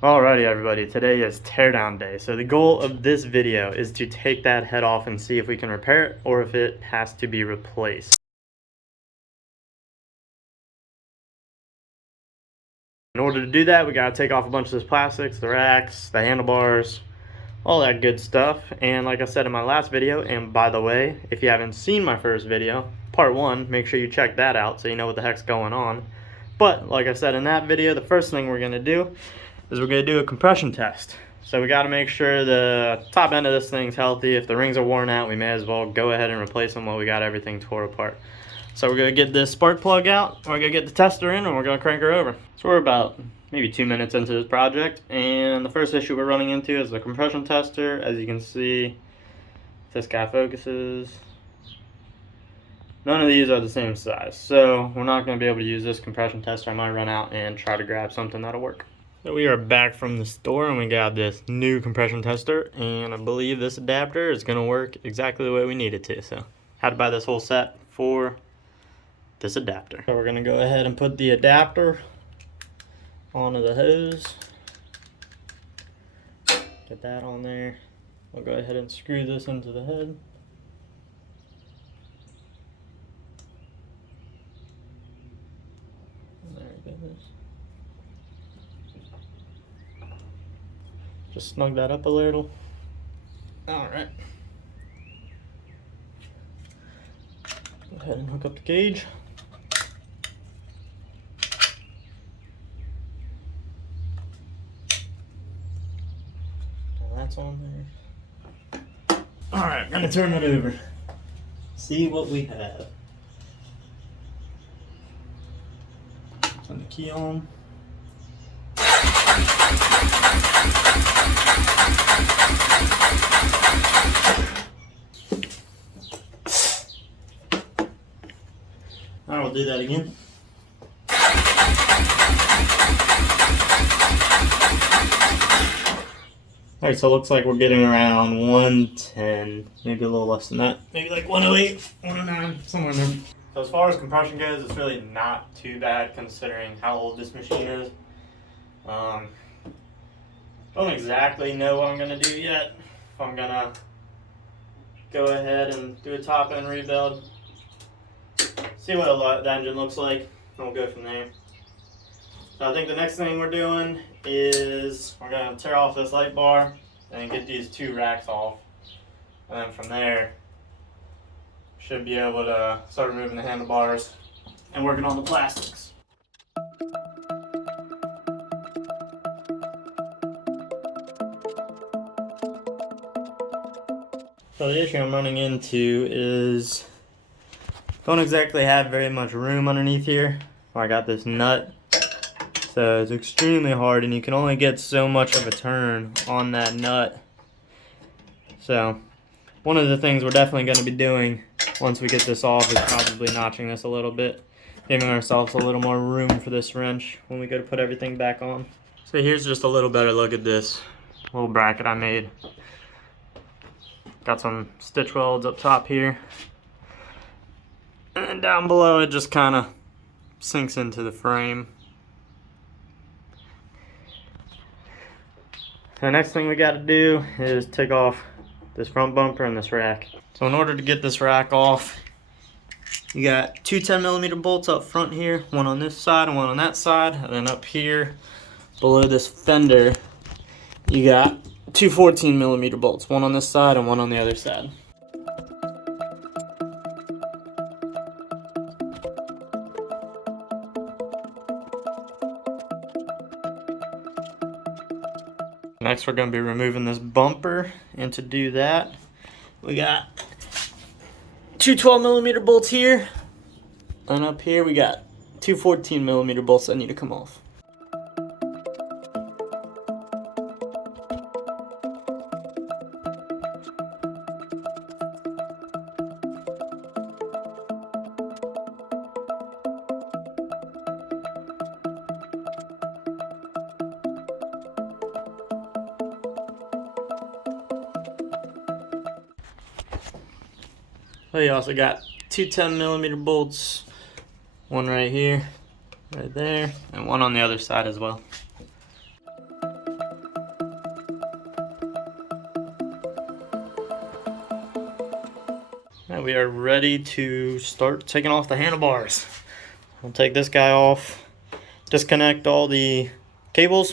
Alrighty everybody, today is teardown day. So the goal of this video is to take that head off and see if we can repair it or if it has to be replaced. In order to do that, we gotta take off a bunch of this plastics, the racks, the handlebars, all that good stuff. And like I said in my last video, and by the way, if you haven't seen my first video, part 1, make sure you check that out so you know what the heck's going on. But like I said in that video, the first thing we're gonna do is we're going to do a compression test. So we got to make sure the top end of this thing's healthy. If the rings are worn out, we may as well go ahead and replace them while we got everything tore apart. So we're going to get this spark plug out, we're going to get the tester in, and we're going to crank her over. So we're about maybe 2 minutes into this project, and the first issue we're running into is the compression tester. As you can see, if this guy focuses, none of these are the same size. So we're not going to be able to use this compression tester. I might run out and try to grab something that'll work. So we are back from the store and we got this new compression tester, and I believe this adapter is going to work exactly the way we need it to. So had to buy this whole set for this adapter. So we're going to go ahead and put the adapter onto the hose. Get that on there. We'll go ahead and screw this into the head. There it goes. Just snug that up a little. Alright. Go ahead and hook up the gauge. Now that's on there. Alright, I'm gonna turn it over. See what we have. Turn the key on. I will do that again. Alright, so it looks like we're getting around 110, maybe a little less than that. Maybe like 108, 109, somewhere in there. So as far as compression goes, it's really not too bad considering how old this machine is. Don't exactly know what I'm going to do yet. If I'm going to go ahead and do a top end rebuild. See what the engine looks like, and we'll go from there. So I think the next thing we're doing is we're going to tear off this light bar and get these 2 racks off. And then from there, should be able to start removing the handlebars and working on the plastics. So the issue I'm running into is don't exactly have very much room underneath here. I got this nut, so it's extremely hard and you can only get so much of a turn on that nut. So one of the things we're definitely going to be doing once we get this off is probably notching this a little bit, giving ourselves a little more room for this wrench when we go to put everything back on. So here's just a little better look at this little bracket I made. Got some stitch welds up top here. And down below it just kind of sinks into the frame. The next thing we got to do is take off this front bumper and this rack. So in order to get this rack off, you got 2 10mm bolts up front here, one on this side and one on that side, and then up here below this fender you got 2 14mm bolts, one on this side and one on the other side. Next we're going to be removing this bumper, and to do that we got 2 12mm bolts here, and up here we got 2 14mm bolts that need to come off. So you also got 2 10mm bolts, one right here, right there, and one on the other side as well. Now we are ready to start taking off the handlebars. I'll take this guy off, disconnect all the cables.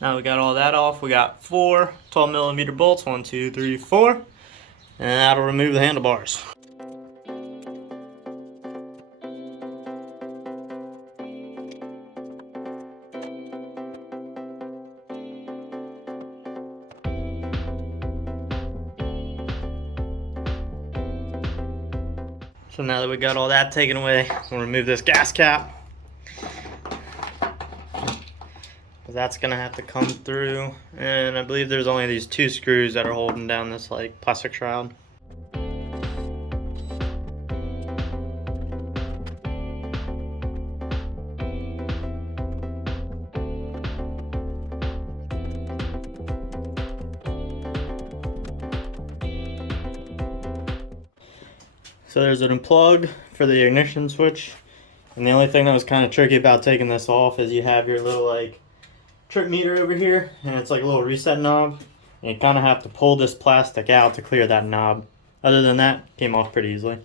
Now we got all that off. We got 4 12mm bolts, 1, 2, 3, 4, and that'll remove the handlebars. So now that we got all that taken away, we'll remove this gas cap. That's gonna have to come through, and I believe there's only these 2 screws that are holding down this like plastic shroud. So there's an unplug for the ignition switch, and the only thing that was kind of tricky about taking this off is you have your little like trip meter over here, and it's like a little reset knob, and you kind of have to pull this plastic out to clear that knob. Other than that, it came off pretty easily.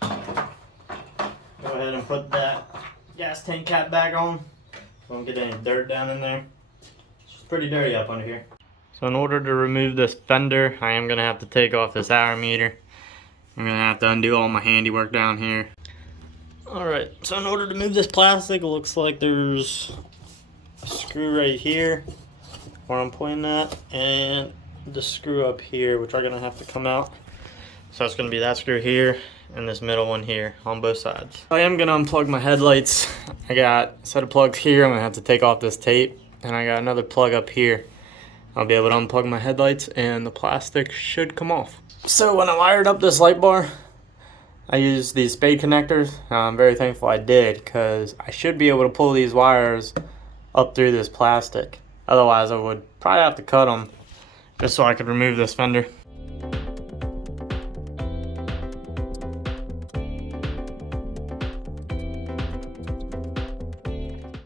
Go ahead and put that gas tank cap back on. Don't get any dirt down in there. It's pretty dirty up under here. So in order to remove this fender, I am going to have to take off this hour meter. I'm going to have to undo all my handiwork down here. Alright, so in order to move this plastic, it looks like there's a screw right here where I'm pointing at, and the screw up here, which are going to have to come out. So it's going to be that screw here and this middle one here on both sides. I am going to unplug my headlights. I got a set of plugs here. I'm going to have to take off this tape, and I got another plug up here. I'll be able to unplug my headlights and the plastic should come off. So when I wired up this light bar, I used these spade connectors. I'm very thankful I did, because I should be able to pull these wires up through this plastic. Otherwise I would probably have to cut them just so I could remove this fender.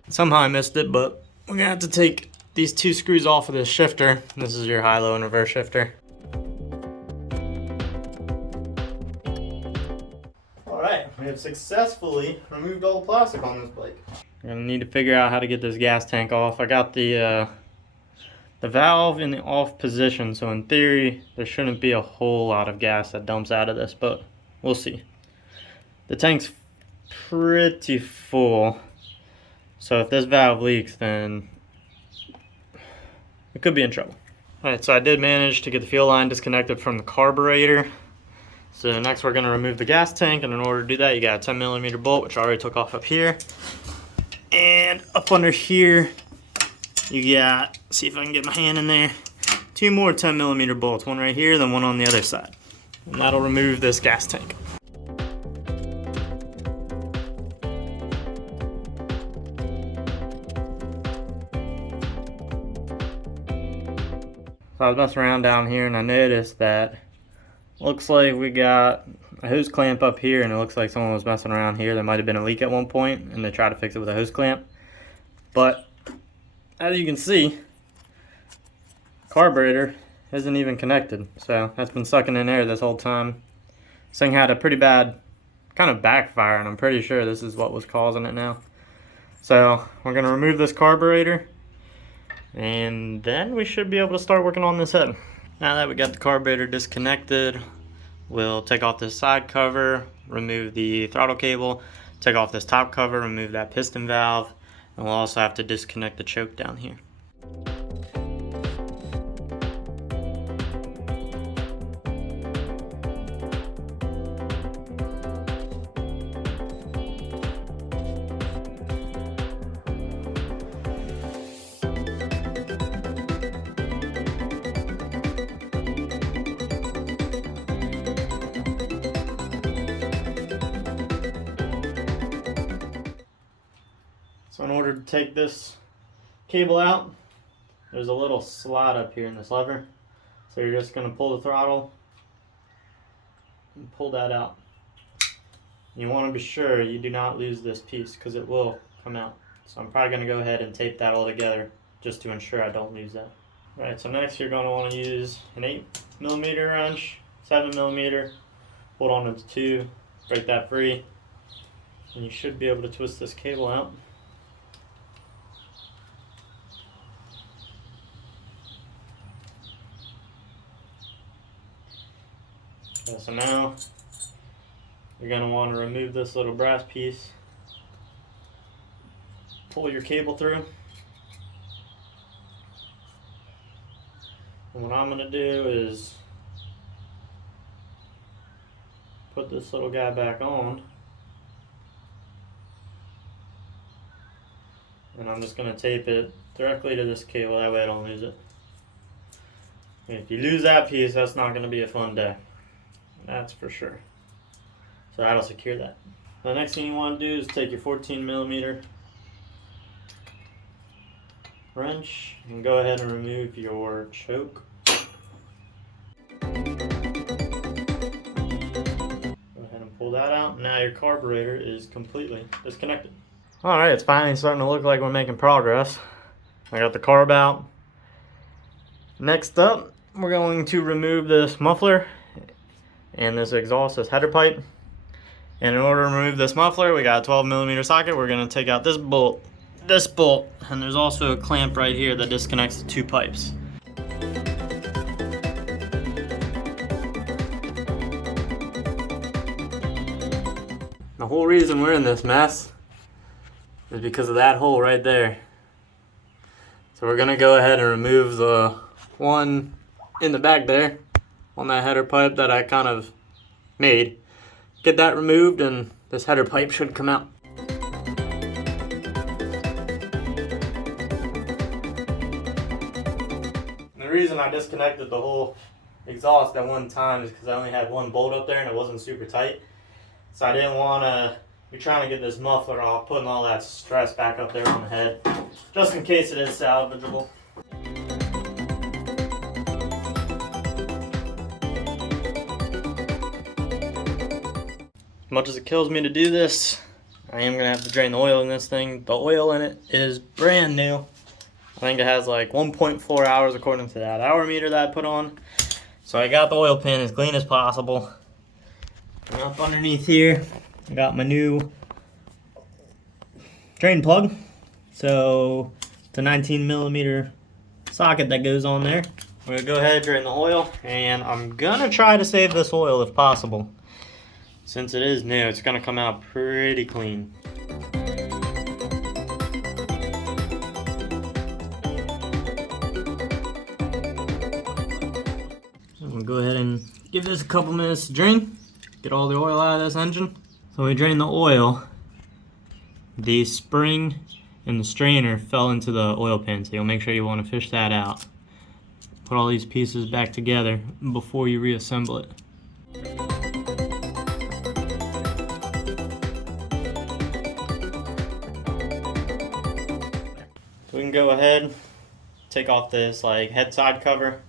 Somehow I missed it, but we're gonna have to take these 2 screws off of this shifter. This is your high-low and reverse shifter. Alright, we have successfully removed all the plastic on this bike. I'm gonna need to figure out how to get this gas tank off. I got the valve in the off position, so in theory there shouldn't be a whole lot of gas that dumps out of this, but we'll see. The tank's pretty full, so if this valve leaks, then it could be in trouble. Alright, so I did manage to get the fuel line disconnected from the carburetor. So next we're gonna remove the gas tank, and in order to do that, you got a 10mm bolt, which I already took off up here. And up under here, you got, see if I can get my hand in there, 2 more 10mm bolts, one right here, then one on the other side. And that'll remove this gas tank. So I was messing around down here, and I noticed that looks like we got a hose clamp up here, and it looks like someone was messing around here. There might have been a leak at one point, and they tried to fix it with a hose clamp. But as you can see, carburetor isn't even connected, so that's been sucking in air this whole time. This thing had a pretty bad kind of backfire, and I'm pretty sure this is what was causing it now. So we're going to remove this carburetor, and then we should be able to start working on this head. Now that we got the carburetor disconnected, we'll take off this side cover, remove the throttle cable, take off this top cover, remove that piston valve, and we'll also have to disconnect the choke down here. in order to take this cable out, there's a little slot up here in this lever. So you're just going to pull the throttle and pull that out. You want to be sure you do not lose this piece because it will come out. So I'm probably going to go ahead and tape that all together just to ensure I don't lose that. Alright, so next you're going to want to use an 8mm wrench, 7mm, hold on to the 2, break that free, and you should be able to twist this cable out. Okay, so now you're going to want to remove this little brass piece, pull your cable through, and what I'm going to do is put this little guy back on, and I'm just going to tape it directly to this cable, that way I don't lose it. And if you lose that piece, that's not going to be a fun day. That's for sure. So that'll secure that. The next thing you want to do is take your 14mm wrench and go ahead and remove your choke. Go ahead and pull that out. Now your carburetor is completely disconnected. Alright, it's finally starting to look like we're making progress. I got the carb out. Next up, we're going to remove this muffler and this exhaust, this header pipe. And in order to remove this muffler, we got a 12mm socket. We're going to take out this bolt, and there's also a clamp right here that disconnects the 2 pipes. The whole reason we're in this mess is because of that hole right there. So we're going to go ahead and remove the one in the back there on that header pipe that I kind of made. Get that removed and this header pipe should come out. And the reason I disconnected the whole exhaust at one time is because I only had one bolt up there and it wasn't super tight. So I didn't want to be trying to get this muffler off, putting all that stress back up there on the head, just in case it is salvageable. As much as it kills me to do this, I am going to have to drain the oil in this thing. The oil in it is brand new. I think it has like 1.4 hours according to that hour meter that I put on. So I got the oil pan as clean as possible. And up underneath here, I got my new drain plug. So it's a 19mm socket that goes on there. I'm going to go ahead and drain the oil, and I'm going to try to save this oil if possible. Since it is new, it's going to come out pretty clean. I'm going to go ahead and give this a couple minutes to drain. Get all the oil out of this engine. So when we drain the oil, the spring and the strainer fell into the oil pan, so you'll make sure you want to fish that out. Put all these pieces back together before you reassemble it. We can go ahead, take off this like head side cover,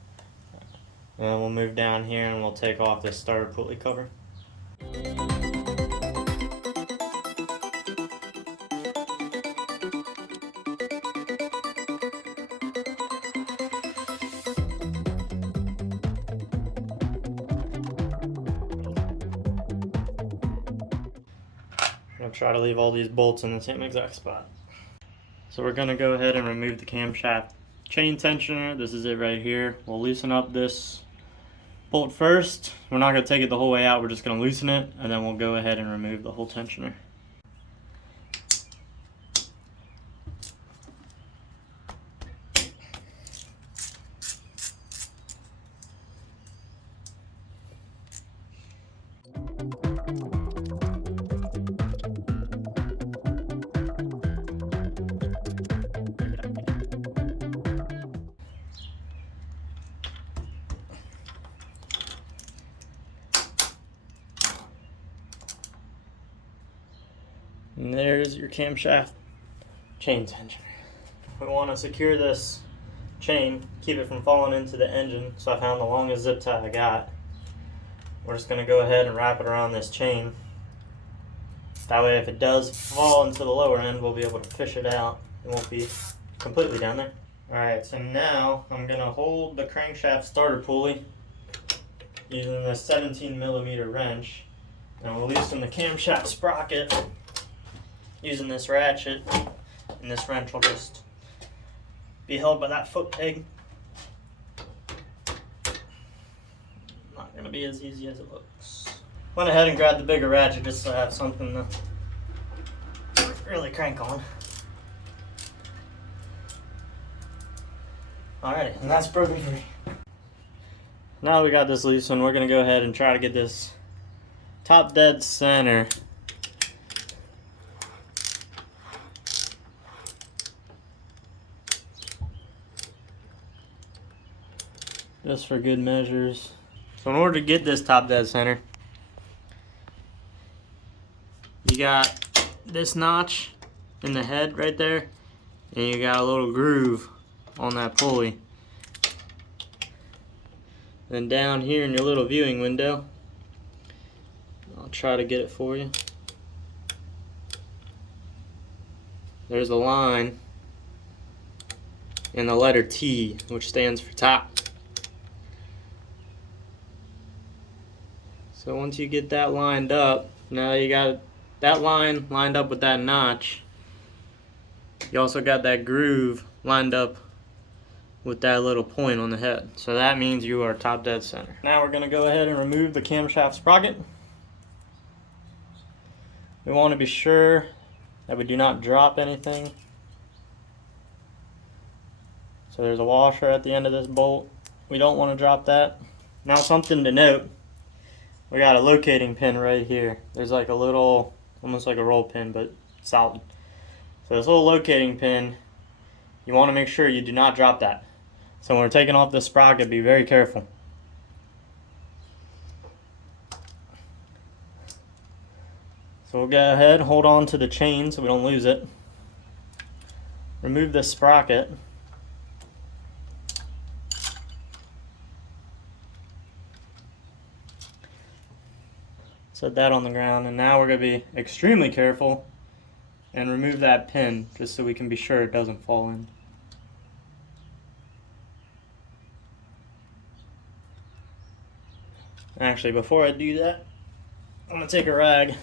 and then we'll move down here and we'll take off this starter pulley cover. I'm going to try to leave all these bolts in the same exact spot. So we're going to go ahead and remove the camshaft chain tensioner. This is it right here. We'll loosen up this bolt first. We're not going to take it the whole way out. We're just going to loosen it, and then we'll go ahead and remove the whole tensioner. And there's your camshaft chain tensioner. We want to secure this chain, keep it from falling into the engine, so I found the longest zip tie I got. We're just going to go ahead and wrap it around this chain. That way if it does fall into the lower end, we'll be able to fish it out. It won't be completely down there. Alright, so now I'm going to hold the crankshaft starter pulley using this 17mm wrench, and we'll loosen the camshaft sprocket using this ratchet, and this wrench will just be held by that foot peg. Not going to be as easy as it looks. Went ahead and grabbed the bigger ratchet just so I have something to really crank on. Alrighty, and that's broken free. Now we got this loose one, we're going to go ahead and try to get this top dead center. Just for good measures. So in order to get this top dead center, you got this notch in the head right there, and you got a little groove on that pulley. Then down here in your little viewing window, I'll try to get it for you. There's a line and the letter T, which stands for top. So once you get that lined up, now you got that line lined up with that notch. You also got that groove lined up with that little point on the head. So that means you are top dead center. Now we're going to go ahead and remove the camshaft sprocket. We want to be sure that we do not drop anything. So there's a washer at the end of this bolt. We don't want to drop that. Now something to note, we got a locating pin right here. There's like a little, almost like a roll pin, but solid. So this little locating pin, you want to make sure you do not drop that. So when we're taking off the sprocket, be very careful. So we'll go ahead and hold on to the chain so we don't lose it. Remove the sprocket. Set that on the ground, and now we're going to be extremely careful and remove that pin just so we can be sure it doesn't fall in. Actually, before I do that, I'm going to take a rag.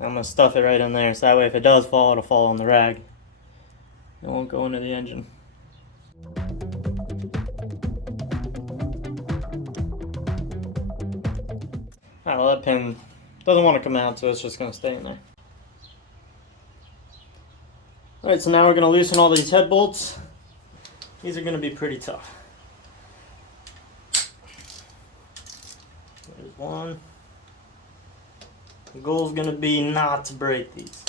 I'm going to stuff it right in there, so that way if it does fall, it'll fall on the rag. It won't go into the engine. Alright, well that pin doesn't want to come out, so it's just going to stay in there. Alright, so now we're going to loosen all these head bolts. These are going to be pretty tough. There's one. The goal is going to be not to break these.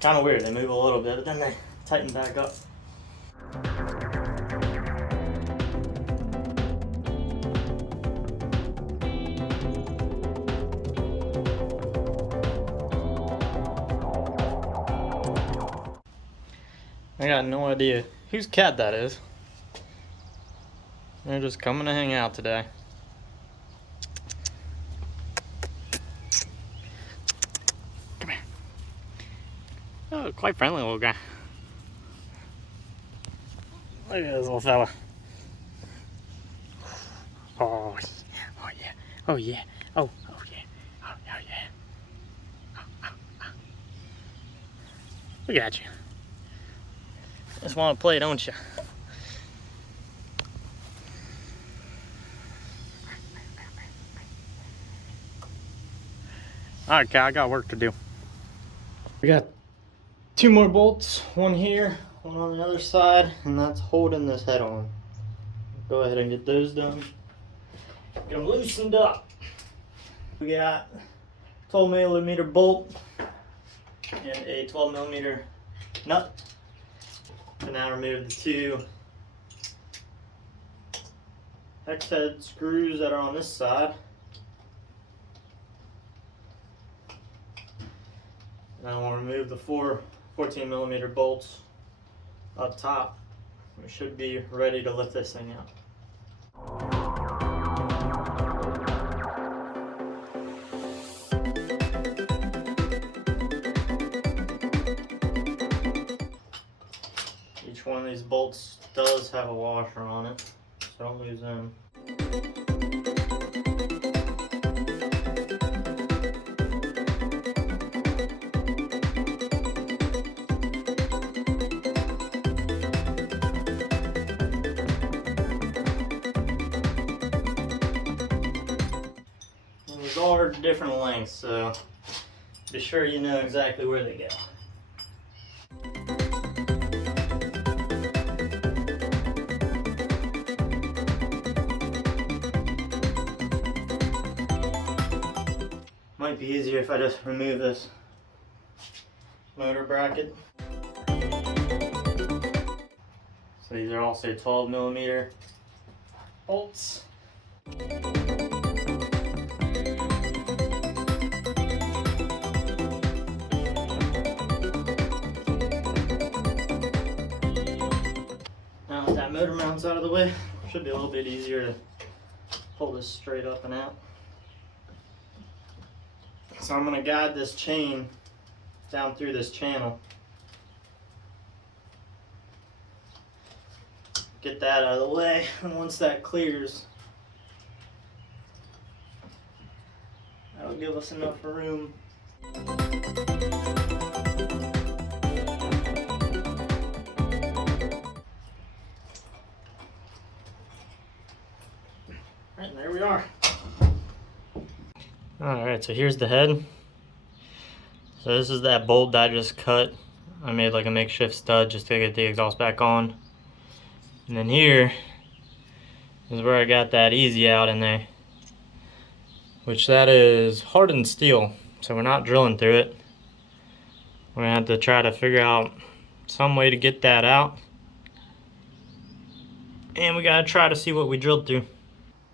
Kind of weird, they move a little bit, but then they tighten back up. I got no idea whose cat that is. They're just coming to hang out today. Come here. Oh, quite friendly little guy. Look at this little fella. Oh yeah. Oh yeah. Oh yeah. Oh yeah. Oh. Look at you. Just want to play, don't you? Alright, Cal, I got work to do. We got 2 more bolts, one here, one on the other side, and that's holding this head on. Go ahead and get those done. Get them loosened up. We got 12 millimeter bolt and a 12 millimeter nut. So now remove the two hex head screws that are on this side. Now we'll remove the 14 millimeter bolts up top. We should be ready to lift this thing out. Each one of these bolts does have a washer on it, so don't lose them. And these are different lengths, so be sure you know exactly where they go. Might be easier if I just remove this motor bracket. So these are also 12 millimeter bolts. Now with that motor mounts out of the way, it should be a little bit easier to pull this straight up and out. So I'm going to guide this chain down through this channel. Get that out of the way, and once that clears, that'll give us enough room. Right, there we are. Alright, so here's the head. So this is that bolt that I just cut. I made like a makeshift stud just to get the exhaust back on. And then here is where I got that easy out in there, which that is hardened steel. So we're not drilling through it. We're gonna have to try to figure out some way to get that out. And we gotta try to see what we drilled through.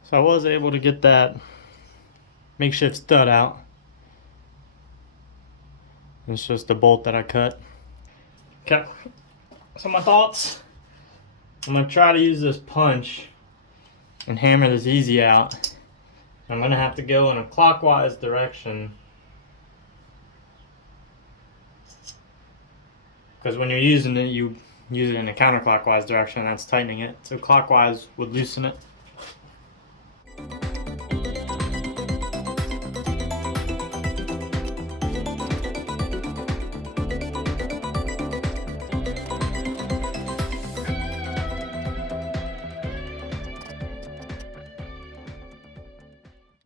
So I was able to get that makeshift stud out. It's just the bolt that I cut. Okay, so my thoughts. I'm gonna try to use this punch and hammer this easy out. I'm gonna have to go in a clockwise direction, because when you're using it, you use it in a counterclockwise direction, and that's tightening it. So clockwise would loosen it.